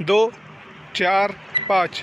2، 4، 5؟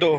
2۔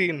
3،